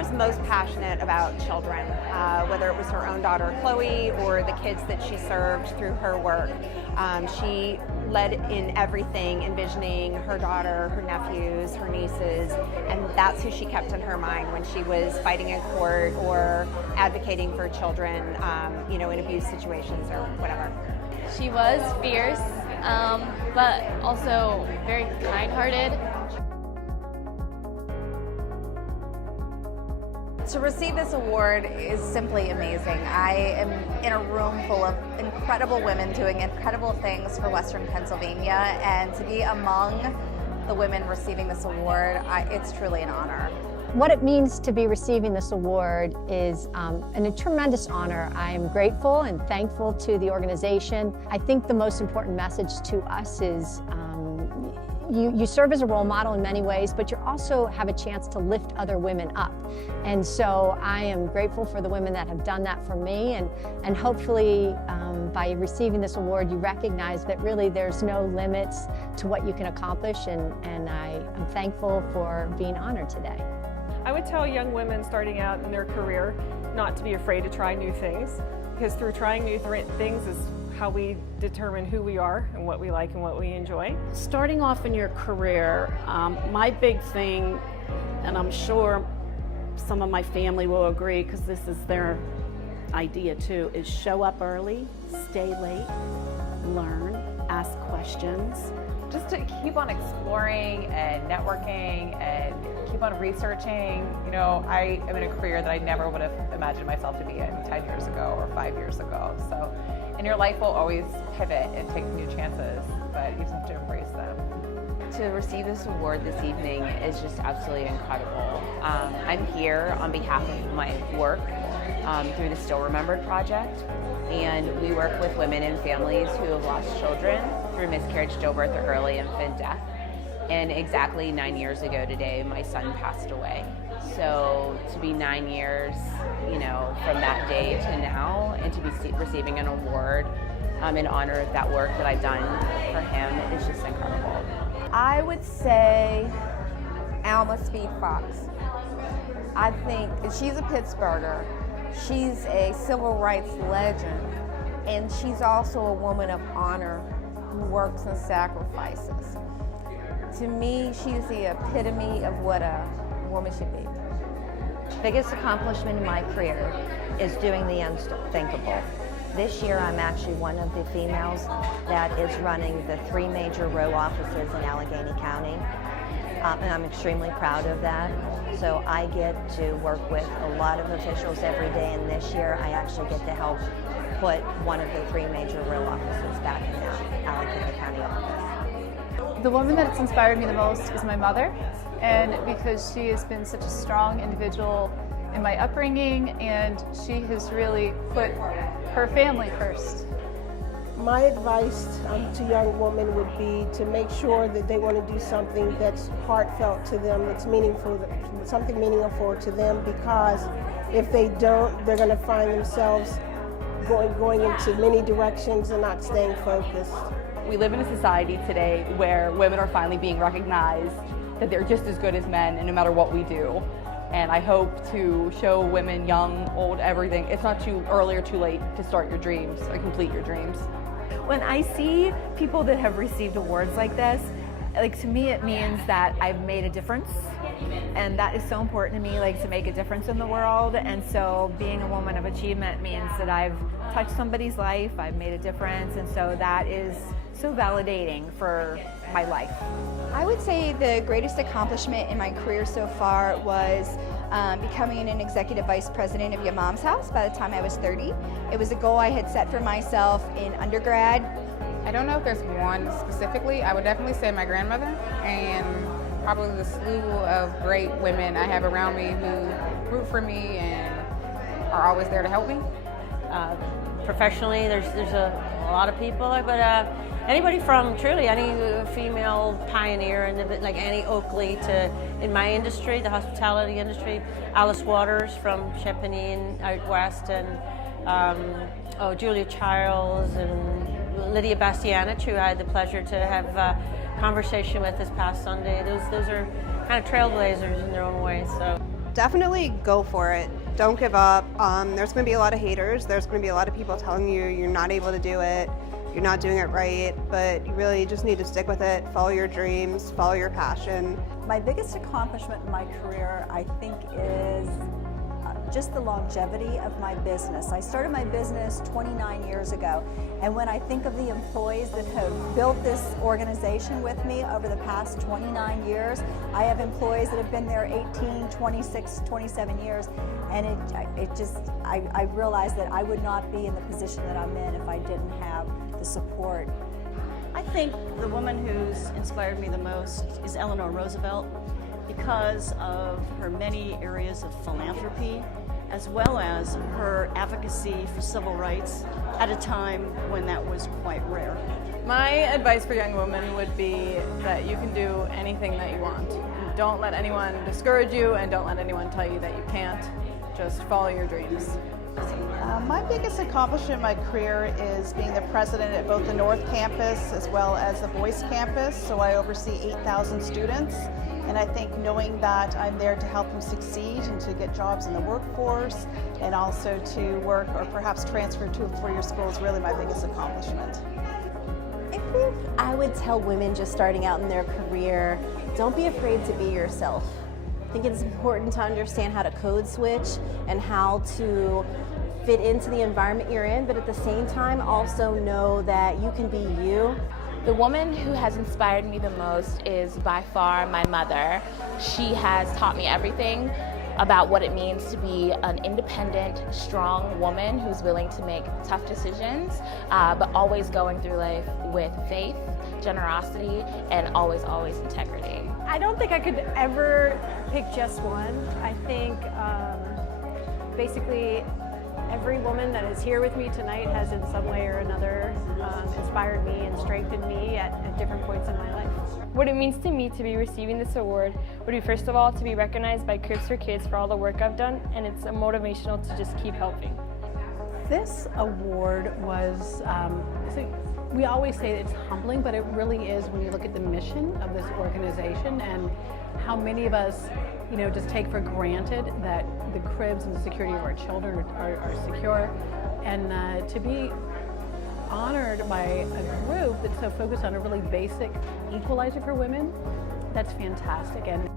was most passionate about children, whether it was her own daughter Chloe or the kids that she served through her work. She led in everything, envisioning her daughter, her nephews, her nieces, and that's who she kept in her mind when she was fighting in court or advocating for children, in abuse situations or whatever. She was fierce, but also very kind-hearted. To receive this award is simply amazing. I am in a room full of incredible women doing incredible things for Western Pennsylvania, and to be among the women receiving this award, it's truly an honor. What it means to be receiving this award is a tremendous honor. I am grateful and thankful to the organization. I think the most important message to us is you serve as a role model in many ways, but you also have a chance to lift other women up. And so I am grateful for the women that have done that for me, and hopefully by receiving this award you recognize that really there's no limits to what you can accomplish, and I am thankful for being honored today. I would tell young women starting out in their career not to be afraid to try new things, because through trying new things is how we determine who we are and what we like and what we enjoy. Starting off in your career, my big thing, and I'm sure some of my family will agree because this is their idea too, is show up early, stay late, learn, ask questions. Just to keep on exploring and networking and keep on researching. I am in a career that I never would have imagined myself to be in 10 years ago or 5 years ago. So, and your life will always pivot and take new chances, but you just have to embrace them. To receive this award this evening is just absolutely incredible. I'm here on behalf of my work through the Still Remembered Project, and we work with women and families who have lost children through miscarriage, stillbirth, or early infant death. And exactly 9 years ago today, my son passed away. So to be 9 years, from that day to now, and to be receiving an award in honor of that work that I've done for him is just incredible. I would say Alma Speed Fox. I think she's a Pittsburgher. She's a civil rights legend, and she's also a woman of honor who works and sacrifices. To me, she's the epitome of what a woman should be. Biggest accomplishment in my career is doing the unthinkable. This year I'm actually one of the females that is running the 3 major row offices in Allegheny County, and I'm extremely proud of that. So I get to work with a lot of officials every day, and this year I actually get to help put one of the 3 major row offices back in the Allegheny County office. The woman that's inspired me the most is my mother, and because she has been such a strong individual in my upbringing, and she has really put her family first. My advice to young women would be to make sure that they want to do something that's heartfelt to them, that's meaningful, something meaningful to them, because if they don't, they're going to find themselves going into many directions and not staying focused. We live in a society today where women are finally being recognized that they're just as good as men, and no matter what we do. And I hope to show women, young, old, everything, it's not too early or too late to start your dreams or complete your dreams. When I see people that have received awards like this, to me it means that I've made a difference, and that is so important to me, to make a difference in the world. And so being a woman of achievement means that I've touched somebody's life, I've made a difference, and so that is so validating for my life. I would say the greatest accomplishment in my career so far was becoming an executive vice president of Your Mom's House by the time I was 30. It was a goal I had set for myself in undergrad. I don't know if there's one specifically. I would definitely say my grandmother, and probably the slew of great women I have around me who root for me and are always there to help me. Professionally, there's a lot of people, but anybody from truly any female pioneer, and like Annie Oakley to, in my industry, the hospitality industry, Alice Waters from Champagne out west, and Julia Childs and Lydia Bastianich, who I had the pleasure to have a conversation with this past Sunday. Those are kind of trailblazers in their own way. So. Definitely go for it. Don't give up. There's going to be a lot of haters. There's going to be a lot of people telling you you're not able to do it, you're not doing it right, but you really just need to stick with it, follow your dreams, follow your passion. My biggest accomplishment in my career, I think, is just the longevity of my business. I started my business 29 years ago, and when I think of the employees that have built this organization with me over the past 29 years, I have employees that have been there 18, 26, 27 years, and I realized that I would not be in the position that I'm in if I didn't have the support. I think the woman who's inspired me the most is Eleanor Roosevelt, because of her many areas of philanthropy, as well as her advocacy for civil rights at a time when that was quite rare. My advice for young women would be that you can do anything that you want. Don't let anyone discourage you, and don't let anyone tell you that you can't. Just follow your dreams. My biggest accomplishment in my career is being the president at both the North Campus as well as the Boyce Campus, so I oversee 8,000 students. And I think knowing that I'm there to help them succeed and to get jobs in the workforce, and also to work or perhaps transfer to a four-year school is really my biggest accomplishment. I would tell women just starting out in their career, don't be afraid to be yourself. I think it's important to understand how to code switch and how to fit into the environment you're in, but at the same time also know that you can be you. The woman who has inspired me the most is by far my mother. She has taught me everything about what it means to be an independent, strong woman who's willing to make tough decisions, but always going through life with faith, generosity, and always integrity. I don't think I could ever pick just one. I think basically every woman that is here with me tonight has in some way or another inspired me and strengthened me at different points in my life. What it means to me to be receiving this award would be, first of all, to be recognized by Cribs for Kids for all the work I've done, and it's motivational to just keep helping. This award was, we always say it's humbling, but it really is when you look at the mission of this organization and how many of us just take for granted that the cribs and the security of our children are secure. And to be honored by a group that's so focused on a really basic equalizer for women, that's fantastic. And